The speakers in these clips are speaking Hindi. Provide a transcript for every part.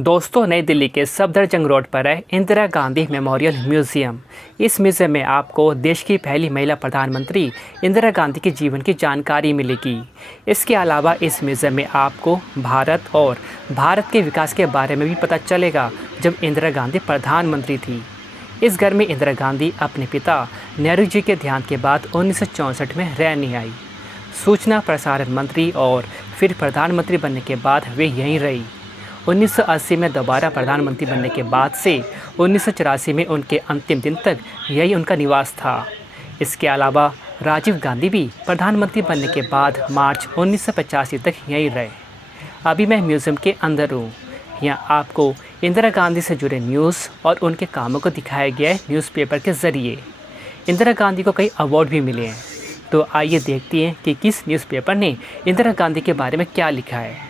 दोस्तों, नई दिल्ली के सफदरजंग रोड पर है इंदिरा गांधी मेमोरियल म्यूजियम। इस म्यूजियम में आपको देश की पहली महिला प्रधानमंत्री इंदिरा गांधी के जीवन की जानकारी मिलेगी। इसके अलावा इस म्यूजियम में आपको भारत और भारत के विकास के बारे में भी पता चलेगा, जब इंदिरा गांधी प्रधानमंत्री थी। इस घर में इंदिरा गांधी अपने पिता नेहरू जी के देहांत के बाद 1964 में रहने आई। सूचना प्रसारण मंत्री और फिर प्रधानमंत्री बनने के बाद वे यहीं रही। 1980 में दोबारा प्रधानमंत्री बनने के बाद से 1984 में उनके अंतिम दिन तक यही उनका निवास था। इसके अलावा राजीव गांधी भी प्रधानमंत्री बनने के बाद मार्च 1985 तक यहीं रहे। अभी मैं म्यूज़ियम के अंदर हूँ। यहाँ आपको इंदिरा गांधी से जुड़े न्यूज़ और उनके कामों को दिखाया गया है न्यूज़पेपर के ज़रिए। इंदिरा गांधी को कई अवार्ड भी मिले हैं। तो आइए देखते हैं कि किस न्यूज़पेपर ने इंदिरा गांधी के बारे में क्या लिखा है।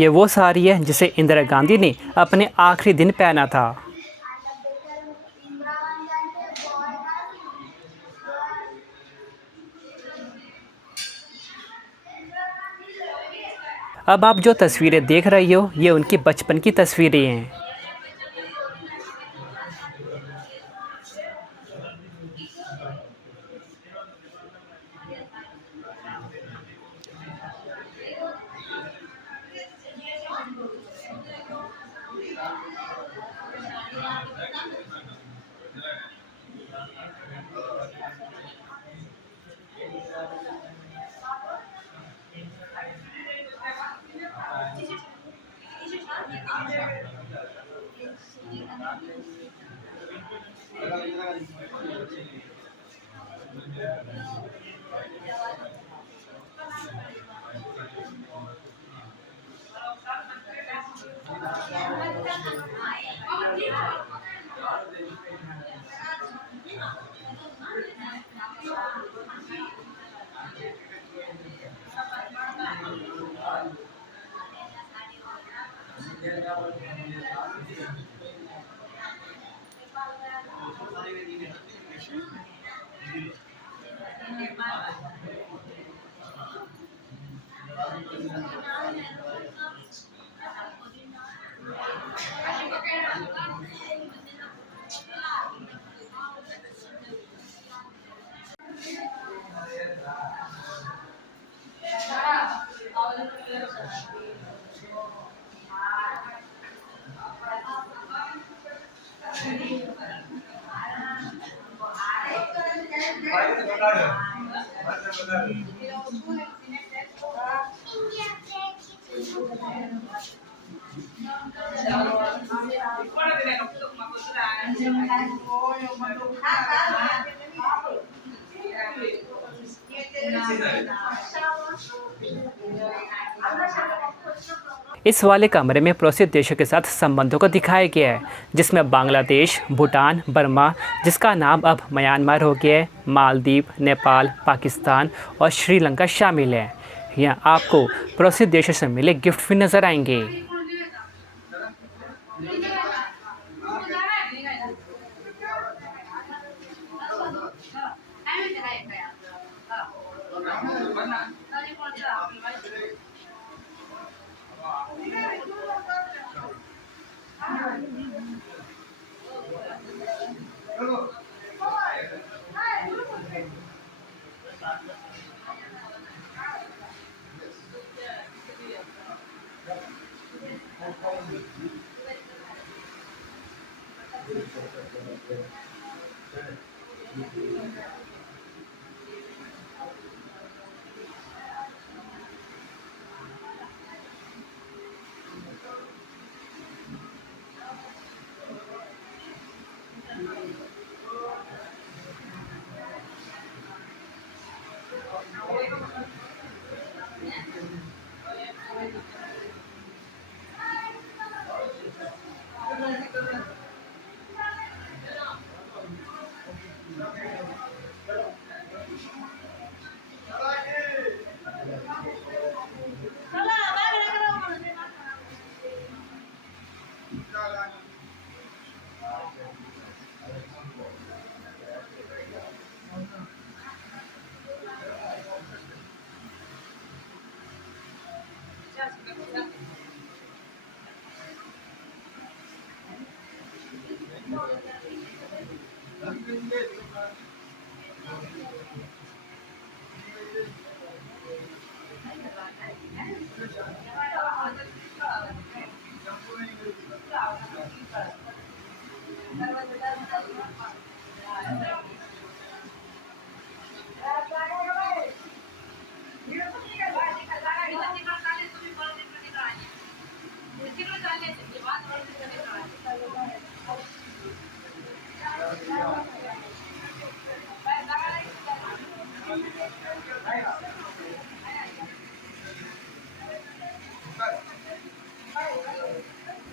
ये वो साड़ी है जिसे इंदिरा गांधी ने अपने आखिरी दिन पहना था। अब आप जो तस्वीरें देख रही हो ये उनकी बचपन की तस्वीरें हैं। इस वाले कमरे में पड़ोसी देशों के साथ संबंधों को दिखाया गया है, जिसमें बांग्लादेश, भूटान, बर्मा, जिसका नाम अब म्यांमार हो गया है, मालदीव, नेपाल, पाकिस्तान और श्रीलंका शामिल है। यहाँ आपको पड़ोसी देशों से मिले गिफ्ट भी नज़र आएंगे।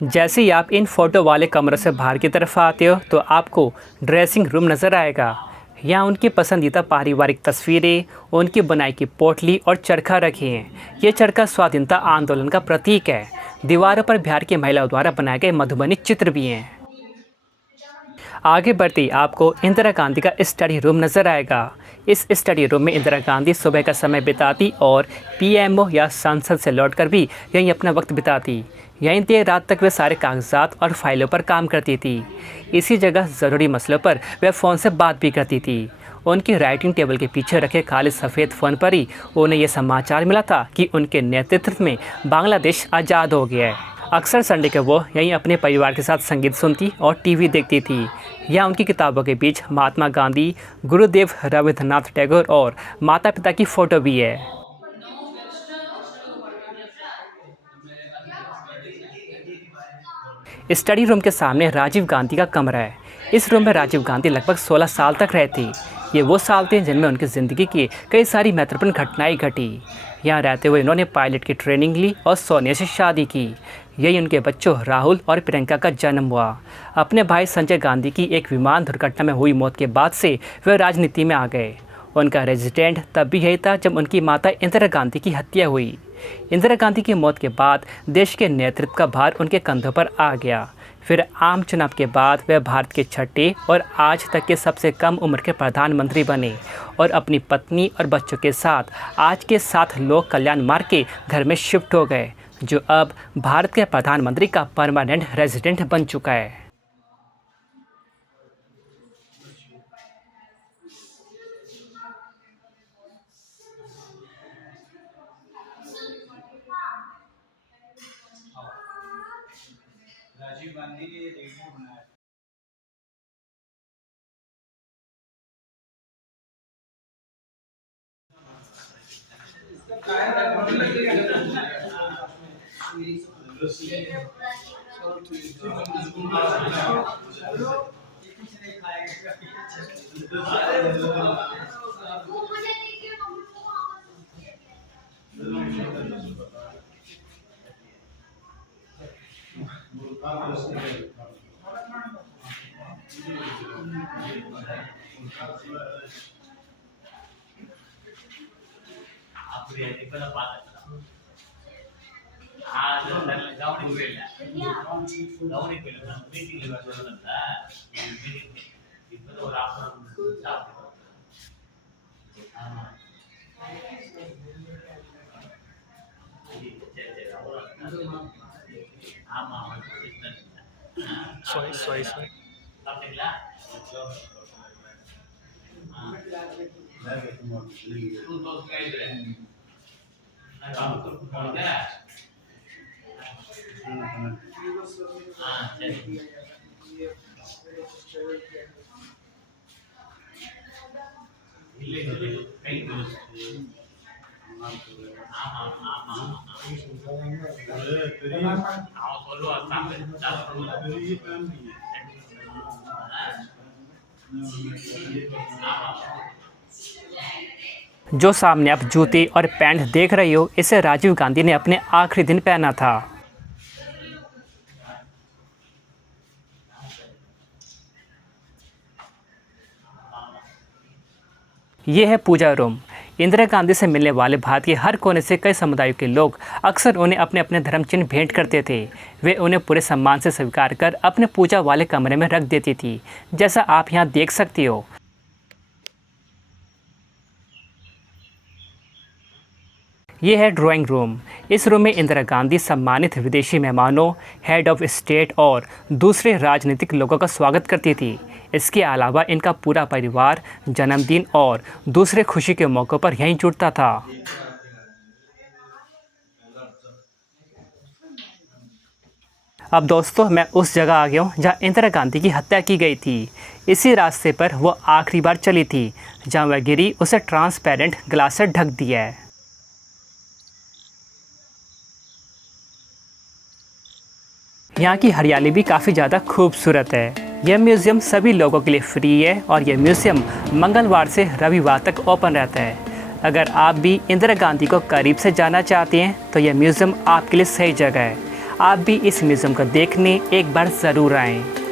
जैसे ही आप इन फ़ोटो वाले कमरे से बाहर की तरफ आते हो तो आपको ड्रेसिंग रूम नज़र आएगा। यहाँ उनकी पसंदीदा पारिवारिक तस्वीरें, उनकी बनाई की पोटली और चरखा रखे हैं। ये चरखा स्वाधीनता आंदोलन का प्रतीक है। दीवारों पर बिहार की महिलाओं द्वारा बनाए गए मधुबनी चित्र भी हैं। आगे बढ़ते ही आपको इंदिरा गांधी का स्टडी रूम नज़र आएगा। इस स्टडी रूम में इंदिरा गांधी सुबह का समय बिताती और पीएमओ या संसद से लौटकर भी यहीं अपना वक्त बिताती। यहीं देर रात तक वे सारे कागजात और फाइलों पर काम करती थी। इसी जगह ज़रूरी मसलों पर वे फ़ोन से बात भी करती थी। उनकी राइटिंग टेबल के पीछे रखे खाली सफ़ेद फ़ोन पर ही उन्हें यह समाचार मिला था कि उनके नेतृत्व में बांग्लादेश आज़ाद हो गया है। अक्सर संडे को वो यहीं अपने परिवार के साथ संगीत सुनती और टीवी देखती थी। यहाँ उनकी किताबों के बीच महात्मा गांधी, गुरुदेव रविंद्रनाथ टैगोर और माता पिता की फ़ोटो भी है। स्टडी रूम के सामने राजीव गांधी का कमरा है। इस रूम में राजीव गांधी लगभग 16 साल तक रहे थे। ये वो साल थे जिनमें उनकी ज़िंदगी की कई सारी महत्वपूर्ण घटनाएं घटी। यहाँ रहते हुए इन्होंने पायलट की ट्रेनिंग ली और सोनिया से शादी की। यही उनके बच्चों राहुल और प्रियंका का जन्म हुआ। अपने भाई संजय गांधी की एक विमान दुर्घटना में हुई मौत के बाद से वे राजनीति में आ गए। उनका रेजिडेंट तब भी यही था जब उनकी माता इंदिरा गांधी की हत्या हुई। इंदिरा गांधी की मौत के बाद देश के नेतृत्व का भार उनके कंधों पर आ गया। फिर आम चुनाव के बाद वे भारत के छठे और आज तक के सबसे कम उम्र के प्रधानमंत्री बने और अपनी पत्नी और बच्चों के साथ आज के 7 लोक कल्याण मार्ग के घर में शिफ्ट हो गए, जो अब भारत के प्रधानमंत्री का परमानेंट रेजिडेंट बन चुका है। राजीव गांधी ने रेडियो बनाया। जो सामने आप जूते और पैंट देख रहे हो, इसे राजीव गांधी ने अपने आखिरी दिन पहना था। ये है पूजा रूम। इंदिरा गांधी से मिलने वाले भारत के हर कोने से कई समुदायों के लोग अक्सर उन्हें अपने अपने धर्म चिन्ह भेंट करते थे। वे उन्हें पूरे सम्मान से स्वीकार कर अपने पूजा वाले कमरे में रख देती थी, जैसा आप यहाँ देख सकती हो। ये है ड्राइंग रूम। इस रूम में इंदिरा गांधी सम्मानित विदेशी मेहमानों, हेड ऑफ स्टेट और दूसरे राजनीतिक लोगों का स्वागत करती थी। इसके अलावा इनका पूरा परिवार जन्मदिन और दूसरे खुशी के मौक़ों पर यहीं जुटता था। अब दोस्तों, मैं उस जगह आ गया हूँ जहाँ इंदिरा गांधी की हत्या की गई थी। इसी रास्ते पर वो आखिरी बार चली थी। जहाँ वह गिरी, उसे ट्रांसपेरेंट ग्लास से ढक दिया है। यहाँ की हरियाली भी काफ़ी ज़्यादा खूबसूरत है। यह म्यूज़ियम सभी लोगों के लिए फ्री है और यह म्यूज़ियम मंगलवार से रविवार तक ओपन रहता है। अगर आप भी इंदिरा गांधी को करीब से जानना चाहते हैं तो यह म्यूज़ियम आपके लिए सही जगह है। आप भी इस म्यूज़ियम को देखने एक बार ज़रूर आएँ।